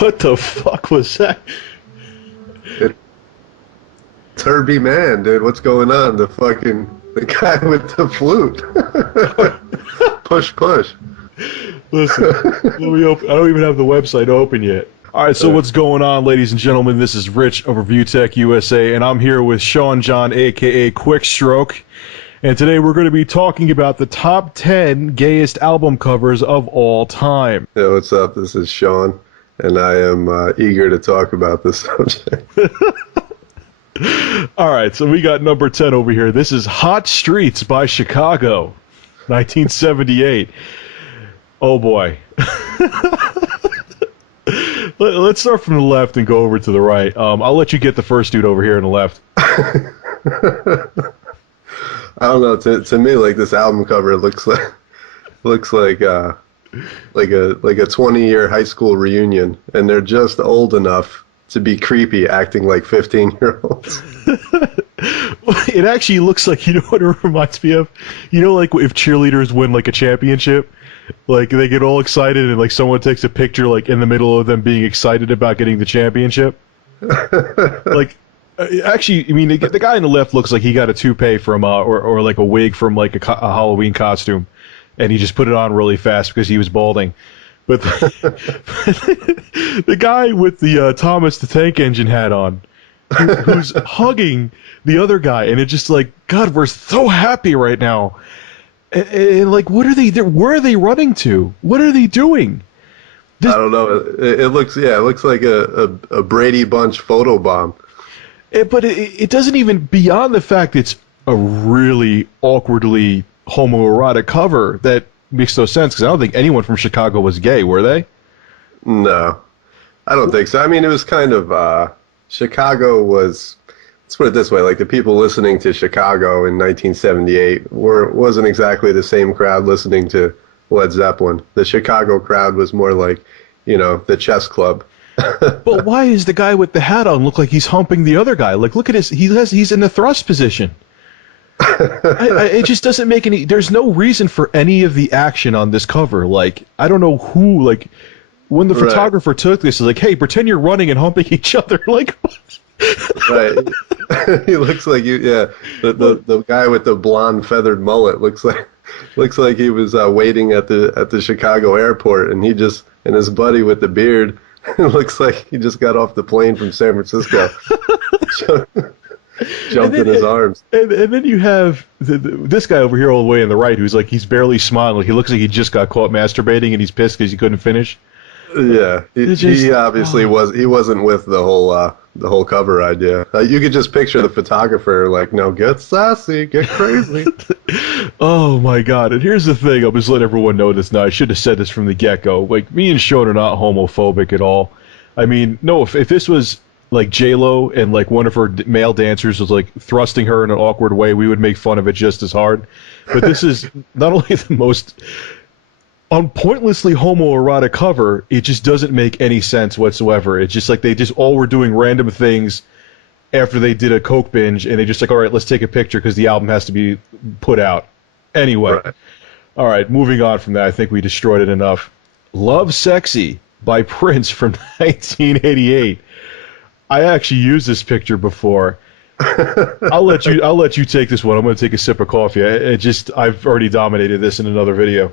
What the fuck was that? It's Herbie Mann, dude. What's going on? The guy with the flute. Push, push. Listen, let me open. I don't even have the website open yet. All right, so what's going on, ladies and gentlemen? This is Rich of Review Tech USA, and I'm here with Sean John, a.k.a. Quickstroke. And today we're going to be talking about the top 10 gayest album covers of all time. Yeah, what's up? This is Sean, and I am eager to talk about this subject. All right, so we got number 10 over here. This is Hot Streets by Chicago, 1978. Oh, boy. Let's start from the left and go over to the right. I'll let you get the first dude over here on the left. I don't know. To me, like, this album cover looks like a 20-year high school reunion, and they're just old enough to be creepy, acting like 15-year-olds. It actually looks like, you know what it reminds me of? You know, like if cheerleaders win like a championship, like they get all excited and like someone takes a picture like in the middle of them being excited about getting the championship. Like, actually, I mean, the guy on the left looks like he got a toupee from or like a wig from like a Halloween costume, and he just put it on really fast because he was balding. But the guy with the Thomas the Tank Engine hat on, who's hugging the other guy, and it's just like, God, we're so happy right now. And like, what are they? Where are they running to? What are they doing? I don't know. It looks like a Brady Bunch photobomb. But it doesn't even, beyond the fact it's a really awkwardly homoerotic cover that makes no sense, because I don't think anyone from Chicago was gay, were they? No, I don't think so. I mean, it was kind of, Chicago was, let's put it this way, like the people listening to Chicago in 1978 wasn't exactly the same crowd listening to Led Zeppelin. The Chicago crowd was more like, you know, the chess club. But why is the guy with the hat on look like he's humping the other guy? Like, look at he's in the thrust position. It just doesn't make any. There's no reason for any of the action on this cover. Like, I don't know who. Like, when the photographer took this, like, hey, pretend you're running and humping each other. Like, right. He looks like you. Yeah, the guy with the blonde feathered mullet looks like he was waiting at the Chicago airport, and his buddy with the beard. It looks like he just got off the plane from San Francisco. Jumped in his arms. And then you have this guy over here all the way on the right who's like, he's barely smiling. He looks like he just got caught masturbating and he's pissed because he couldn't finish. Yeah, he obviously wasn't with the whole cover idea. You could just picture the photographer like, no, get sassy, get crazy. Oh my God! And here's the thing: I'll just let everyone know this now. I should have said this from the get-go. Like, me and Sean are not homophobic at all. I mean, no, if this was like J-Lo and like one of her male dancers was like thrusting her in an awkward way, we would make fun of it just as hard. But this is not only the most pointlessly homoerotic cover, it just doesn't make any sense whatsoever. It's just like they just all were doing random things after they did a coke binge, and they just like, all right, let's take a picture because the album has to be put out. Anyway, All right, moving on from that, I think we destroyed it enough. Love Sexy by Prince from 1988. I actually used this picture before. I'll let you take this one. I'm going to take a sip of coffee. I've already dominated this in another video.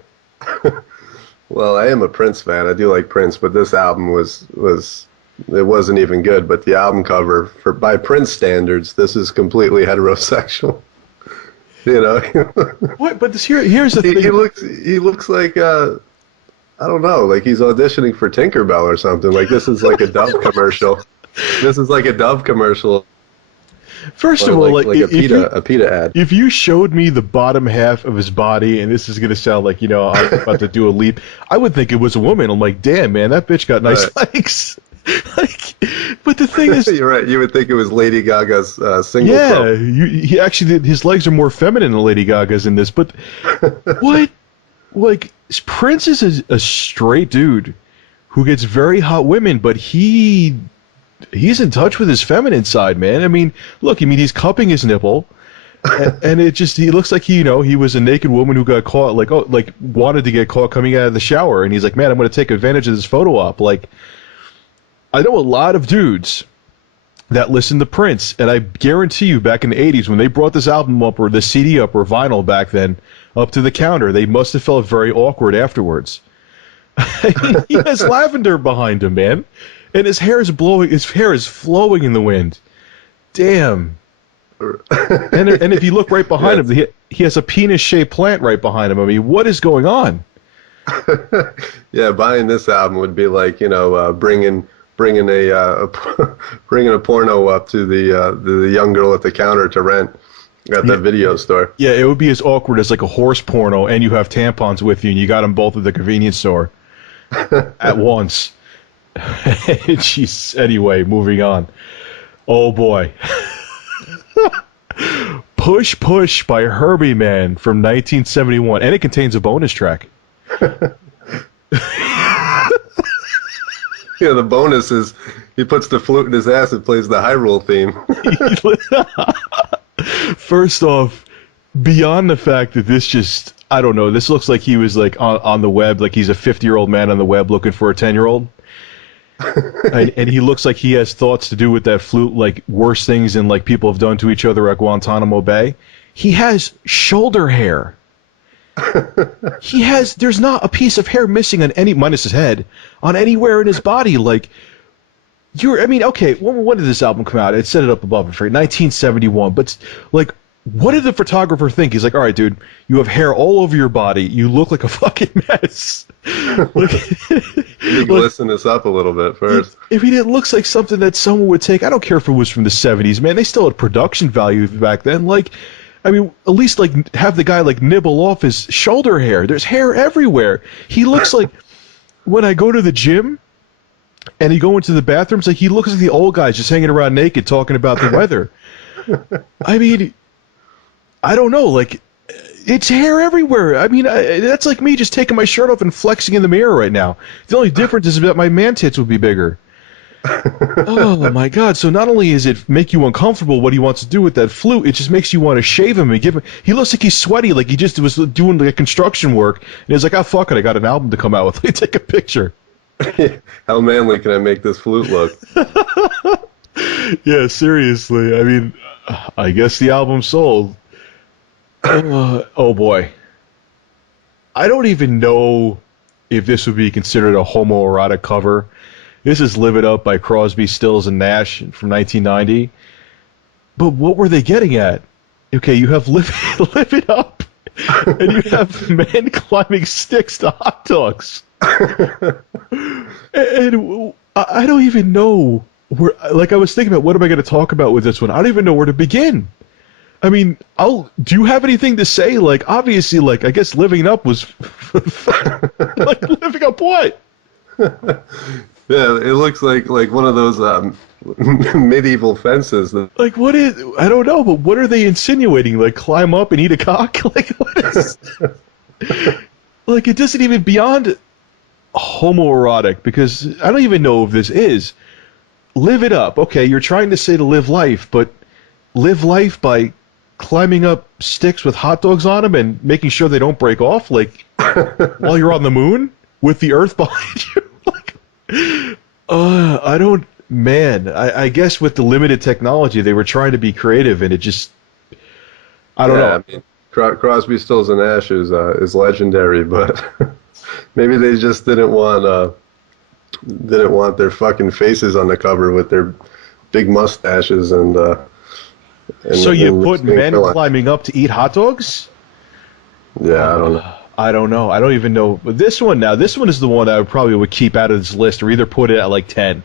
Well, I am a Prince fan. I do like Prince, but this album it wasn't even good. But the album cover, by Prince standards, this is completely heterosexual. You know. What? But here's the thing. He looks like I don't know, like he's auditioning for Tinkerbell or something. Like, this is like a Dove commercial. This is like a Dove commercial. First of all, like a PETA ad. If you showed me the bottom half of his body, and this is going to sound like, you know, I'm about to do a leap, I would think it was a woman. I'm like, damn, man, that bitch got nice legs. Like, but the thing is, you're right. You would think it was Lady Gaga's single. Yeah, he actually his legs are more feminine than Lady Gaga's in this. But what? Like, Prince is a straight dude who gets very hot women, but he's in touch with his feminine side, man. I mean, look, he's cupping his nipple, And it just, he looks like he was a naked woman who got caught, like wanted to get caught coming out of the shower, and he's like, man, I'm going to take advantage of this photo op. Like, I know a lot of dudes that listen to Prince, and I guarantee you, back in the 80s, when they brought this album up, or the CD up, or vinyl back then, up to the counter, they must have felt very awkward afterwards. He has lavender behind him, man, and his hair is flowing in the wind. Damn. And if you look right behind him, he has a penis-shaped plant right behind him. I mean, what is going on? Yeah, buying this album would be like, bringing a bringing a porno up to the young girl at the counter to rent at that video store. Yeah, it would be as awkward as like a horse porno, and you have tampons with you, and you got them both at the convenience store at once. Jeez. Anyway, moving on. Oh boy. Push Push by Herbie Man from 1971, and it contains a bonus track. Yeah, the bonus is he puts the flute in his ass and plays the Hyrule theme. First off, beyond the fact that this just, I don't know, this looks like he was like on the web, like he's a 50-year-old man on the web looking for a 10-year-old. And he looks like he has thoughts to do with that flute, like worse things than like people have done to each other at Guantanamo Bay. He has shoulder hair. There's not a piece of hair missing on minus his head, on anywhere in his body. Like, okay, when did this album come out? It set it up above it for 1971, but like, what did the photographer think? He's like, all right, dude, you have hair all over your body. You look like a fucking mess. You listen this up a little bit first. I mean, it looks like something that someone would take. I don't care if it was from the 70s, man. They still had production value back then. Like, I mean, at least like have the guy like nibble off his shoulder hair. There's hair everywhere. He looks like, when I go to the gym and you go into the bathrooms, like he looks like the old guys just hanging around naked talking about the weather. I mean, I don't know, like, it's hair everywhere. I mean, that's like me just taking my shirt off and flexing in the mirror right now. The only difference is that my man tits would be bigger. Oh my God! So not only does it make you uncomfortable what he wants to do with that flute, it just makes you want to shave him and give him. He looks like he's sweaty, like he just was doing like construction work, and he's like, "Oh fuck it, I got an album to come out with. Let me take a picture." How manly can I make this flute look? Yeah, seriously. I mean, I guess the album sold. Oh boy. I don't even know if this would be considered a homoerotic cover. This is Live It Up by Crosby, Stills, and Nash from 1990. But what were they getting at? Okay, you have Live It Up, and you have men climbing sticks to hot dogs. And I don't even know where, like I was thinking about, what am I going to talk about with this one? I don't even know where to begin. I mean, do you have anything to say? Like, obviously, like, I guess Living Up was, like, living up what? Yeah, it looks like one of those medieval fences. Like, I don't know, but what are they insinuating? Like, climb up and eat a cock? Like, what is... Like, it doesn't even beyond homoerotic, because I don't even know if this is. Live it up. Okay, you're trying to say to live life, but live life by climbing up sticks with hot dogs on them and making sure they don't break off, like, while you're on the moon with the earth behind you? Like, I don't... Man, I guess with the limited technology, they were trying to be creative, and it just... I don't know. I mean, Crosby, Stills, and Nash is legendary, but maybe they just didn't want their fucking faces on the cover with their big mustaches and so you put men climbing up to eat hot dogs? Yeah, I don't know. I don't know. I don't even know. But this one is the one I would keep out of this list, or either put it at like 10.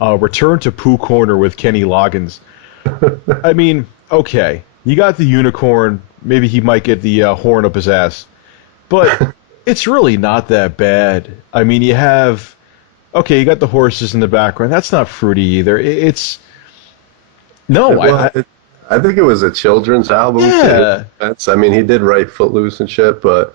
Return to Pooh Corner with Kenny Loggins. I mean, okay, you got the unicorn. Maybe he might get the horn up his ass. But it's really not that bad. I mean, you got the horses in the background. That's not fruity either. I think it was a children's album. Yeah. I mean, he did write Footloose and shit, but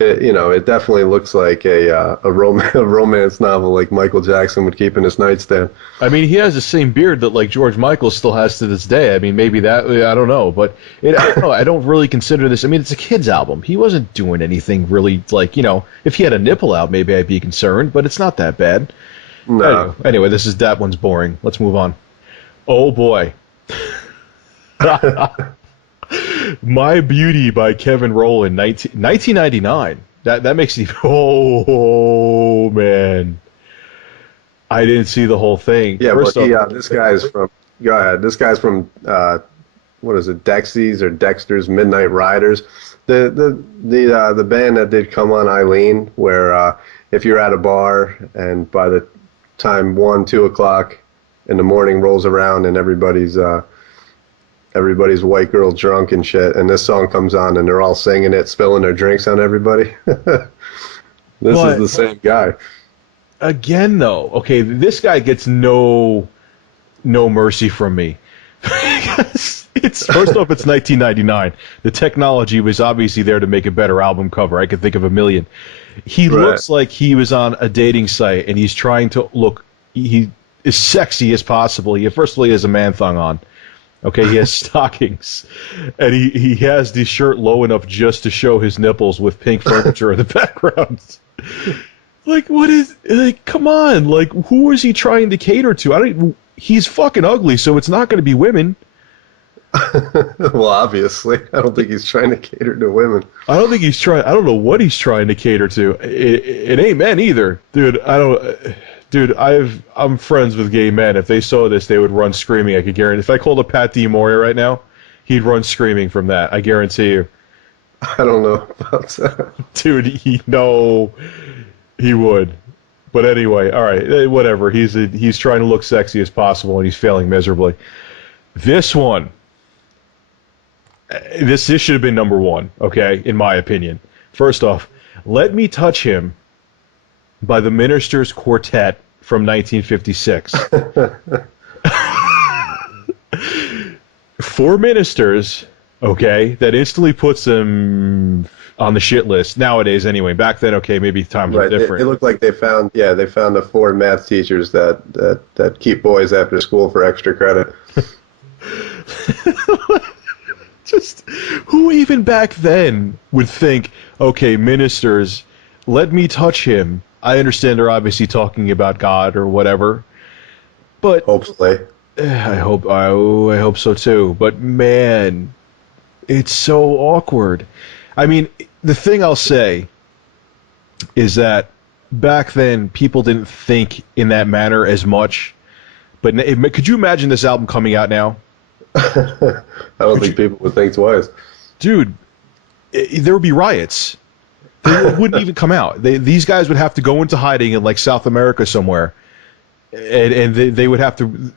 it definitely looks like a romance novel like Michael Jackson would keep in his nightstand. I mean, he has the same beard that like George Michael still has to this day. I mean, maybe that I don't know, but I don't know. I don't really consider this. I mean, it's a kid's album. He wasn't doing anything really like if he had a nipple out, maybe I'd be concerned, but it's not that bad. No. Anyway, that one's boring. Let's move on. Oh boy. My Beauty by Kevin Rowland, 1999. That makes it. Oh man, I didn't see the whole thing. Yeah, this guy's from. Go ahead. This guy's from what is it? Dexys or Dexter's Midnight Riders. The band that did Come On Eileen, where if you're at a bar and by the time 1-2 o'clock in the morning rolls around and everybody's white girl drunk and shit, and this song comes on and they're all singing it, spilling their drinks on everybody. This is the same guy. Again, though, okay, this guy gets no mercy from me. First off, it's 1999. The technology was obviously there to make a better album cover. I could think of a million. He looks like he was on a dating site, and he's trying to look he as sexy as possible. First of all, he has a man thong on. Okay, he has stockings, and he has the shirt low enough just to show his nipples with pink furniture in the background. Like, come on, like, who is he trying to cater to? He's fucking ugly, so it's not going to be women. Well, obviously, I don't think he's trying to cater to women. I don't know what he's trying to cater to. It ain't men either, dude. Dude, I'm friends with gay men. If they saw this, they would run screaming. I could guarantee. If I called a Pat DiMoria right now, he'd run screaming from that. I guarantee you. I don't know about that. Dude, he would. But anyway, all right, whatever. He's trying to look sexy as possible, and he's failing miserably. This one, this should have been number one, okay, in my opinion. First off, Let Me Touch Him by the Ministers Quartet from 1956. 4 ministers, okay, that instantly puts them on the shit list nowadays. Anyway, back then, okay, maybe times were different. It looked like they found the 4 math teachers that keep boys after school for extra credit. Just who even back then would think, okay, ministers, let me touch him. I understand they're obviously talking about God or whatever, but hopefully, I hope so too. But man, it's so awkward. I mean, the thing I'll say is that back then people didn't think in that manner as much. But could you imagine this album coming out now? I don't think people would think twice. Dude, there would be riots. They wouldn't even come out. These guys would have to go into hiding in like South America somewhere, and they would have to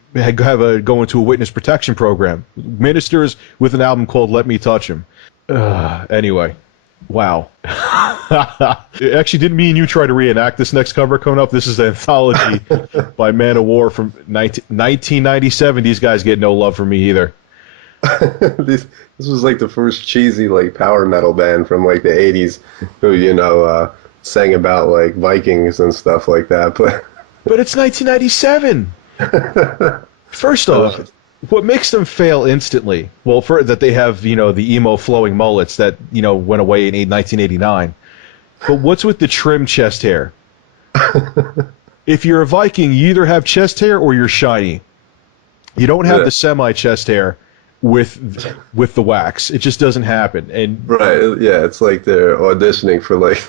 go into a witness protection program. Ministers with an album called "Let Me Touch Him." Anyway, wow. Actually, didn't me and you try to reenact this next cover coming up? This is an anthology by Man of War from 1997. These guys get no love from me either. This was like the first cheesy like power metal band from like the 80s who sang about like Vikings and stuff like that, but it's 1997. First off, what makes them fail instantly? Well, for that they have the emo flowing mullets that went away in 1989. But what's with the trim chest hair? If you're a Viking, you either have chest hair or you're shiny. You don't have the semi chest hair with the wax. It just doesn't happen. And right, yeah, it's like they're auditioning for like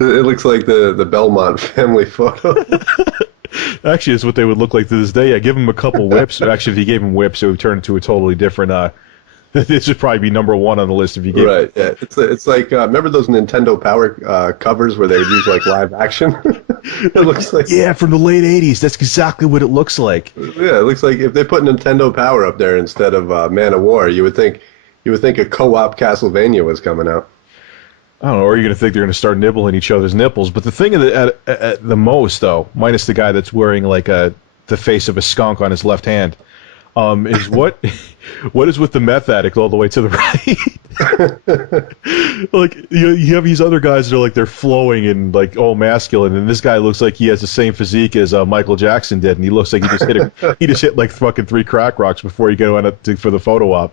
it looks like the Belmont family photo. Actually, it's what they would look like to this day. Yeah, give them a couple whips. Actually, if you gave them whips, it would turn into a totally different. This would probably be number one on the list if you gave. Right. Yeah. It's like remember those Nintendo Power covers where they would use like live action. It looks like from the late '80s. That's exactly what it looks like. Yeah, it looks like if they put Nintendo Power up there instead of Man of War, you would think a co-op Castlevania was coming out. I don't know, or you're going to think they're going to start nibbling each other's nipples. But the thing at the most, though, minus the guy that's wearing like the face of a skunk on his left hand, is what is with the meth addict all the way to the right? Like you have these other guys that are like they're flowing and like all masculine, and this guy looks like he has the same physique as Michael Jackson did, and he looks like he just hit like fucking 3 crack rocks before he go for the photo op.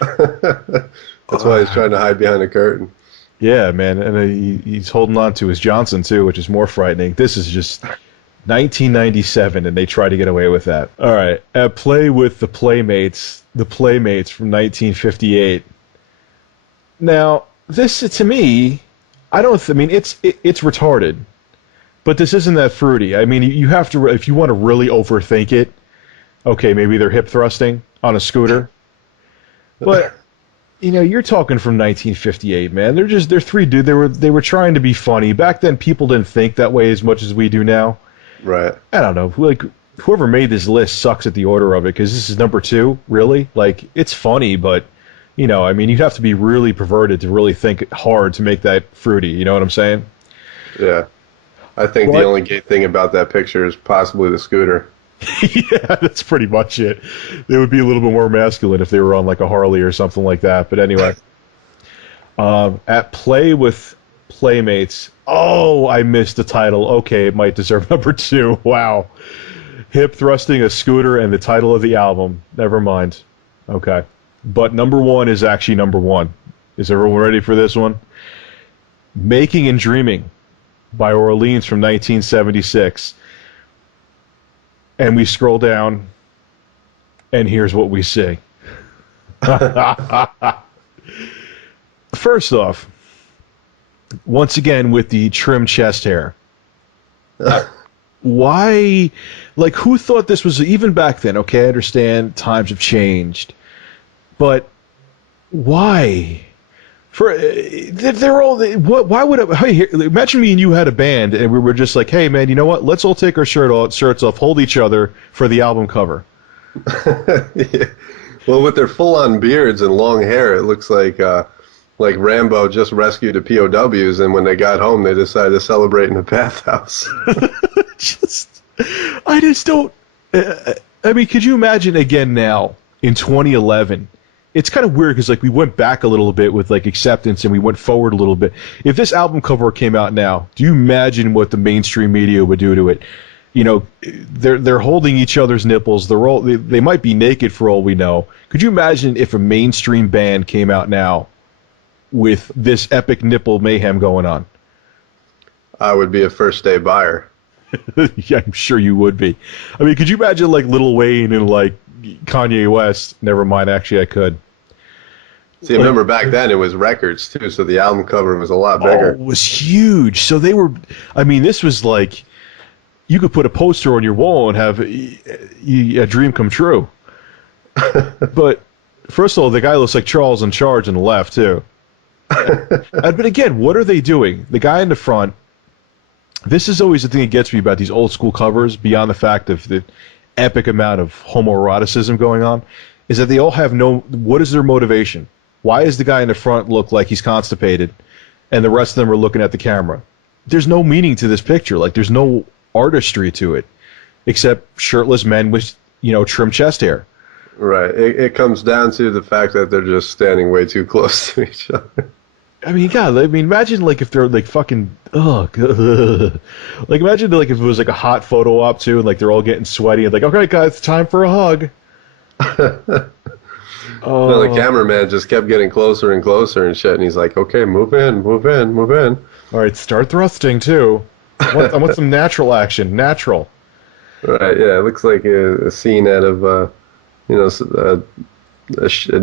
That's why he's trying to hide behind a curtain. Yeah, man, and he's holding on to his Johnson too, which is more frightening. This is just 1997, and they try to get away with that. All right, at play with the Playmates from 1958. Now, this to me, I mean, it's retarded, but this isn't that fruity. I mean, you have to, if you want to really overthink it. Okay, maybe they're hip thrusting on a scooter, but. You're talking from 1958, man. They're 3 dudes. They were trying to be funny. Back then, people didn't think that way as much as we do now. Right. I don't know. Like, whoever made this list sucks at the order of it, because this is number 2, really. Like, it's funny, but, I mean, you'd have to be really perverted to really think hard to make that fruity. You know what I'm saying? Yeah. I think the only gay thing about that picture is possibly the scooter. Yeah, that's pretty much it. They would be a little bit more masculine if they were on like a Harley or something like that. But anyway, at play with Playmates. Oh, I missed the title. Okay, it might deserve number 2. Wow. Hip thrusting a scooter and the title of the album. Never mind. Okay. But number 1 is actually number 1. Is everyone ready for this one? Making and Dreaming by Orleans from 1976. And we scroll down, and here's what we see. First off, once again with the trim chest hair. Why? Like, who thought this was, even back then? Okay, I understand times have changed. But why? They're all. Why would hey, imagine me and you had a band and we were just like, hey man, you know what? Let's all take our shirts off, hold each other for the album cover. Yeah. Well, with their full-on beards and long hair, it looks like Rambo just rescued the POWs, and when they got home, they decided to celebrate in a bathhouse. I just don't. I mean, could you imagine again now in 2011? It's kind of weird because like we went back a little bit with like Acceptance and we went forward a little bit. If this album cover came out now, do you imagine what the mainstream media would do to it? They're holding each other's nipples. They might be naked for all we know. Could you imagine if a mainstream band came out now with this epic nipple mayhem going on? I would be a first-day buyer. Yeah, I'm sure you would be. I mean, could you imagine like Lil Wayne and like Kanye West? Never mind, actually I could. See, remember back then it was records too, so the album cover was a lot bigger. Oh, it was huge. So they were, I mean, this was like, you could put a poster on your wall and have a dream come true. But first of all, the guy looks like Charles in Charge on the left too. But again, what are they doing? The guy in the front, this is always the thing that gets me about these old school covers, beyond the fact of the epic amount of homoeroticism going on, is that they all have what is their motivation? Why does the guy in the front look like he's constipated and the rest of them are looking at the camera? There's no meaning to this picture. Like, there's no artistry to it, except shirtless men with, trim chest hair. Right. It comes down to the fact that they're just standing way too close to each other. I mean, God, imagine like if they're like fucking, like imagine like if it was like a hot photo op too, and like they're all getting sweaty and like, okay guys, it's time for a hug. No, the cameraman just kept getting closer and closer and shit, and he's like, okay, move in, move in, move in. All right, start thrusting too. I want some natural action, natural. Right, yeah, it looks like a scene out of, a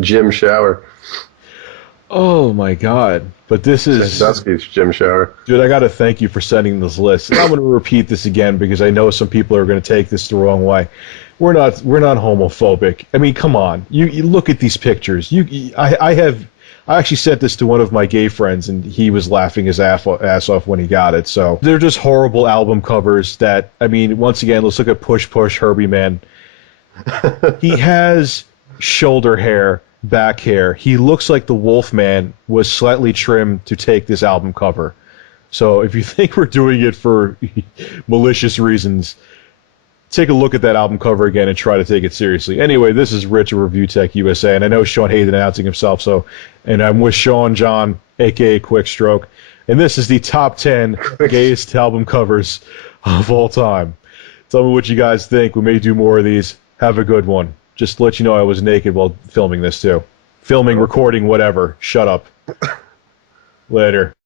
gym shower. Oh my God! But this is Dusky's gym shower. Dude, I got to thank you for sending this list. And I'm going to repeat this again because I know some people are going to take this the wrong way. We're not homophobic. I mean, come on. You look at these pictures. I actually sent this to one of my gay friends, and he was laughing his ass off when he got it. So they're just horrible album covers. That, I mean, once again, let's look at Push Push Herbie Man. He has shoulder hair, back hair. He looks like the Wolfman was slightly trimmed to take this album cover. So if you think we're doing it for malicious reasons, take a look at that album cover again and try to take it seriously. Anyway, this is Rich of Review Tech USA, and I know Sean hated announcing himself, and I'm with Sean John, a.k.a. Quickstroke, and this is the top 10 gayest album covers of all time. Tell me what you guys think. We may do more of these. Have a good one. Just to let you know I was naked while filming this, too. Filming, recording, whatever. Shut up. Later.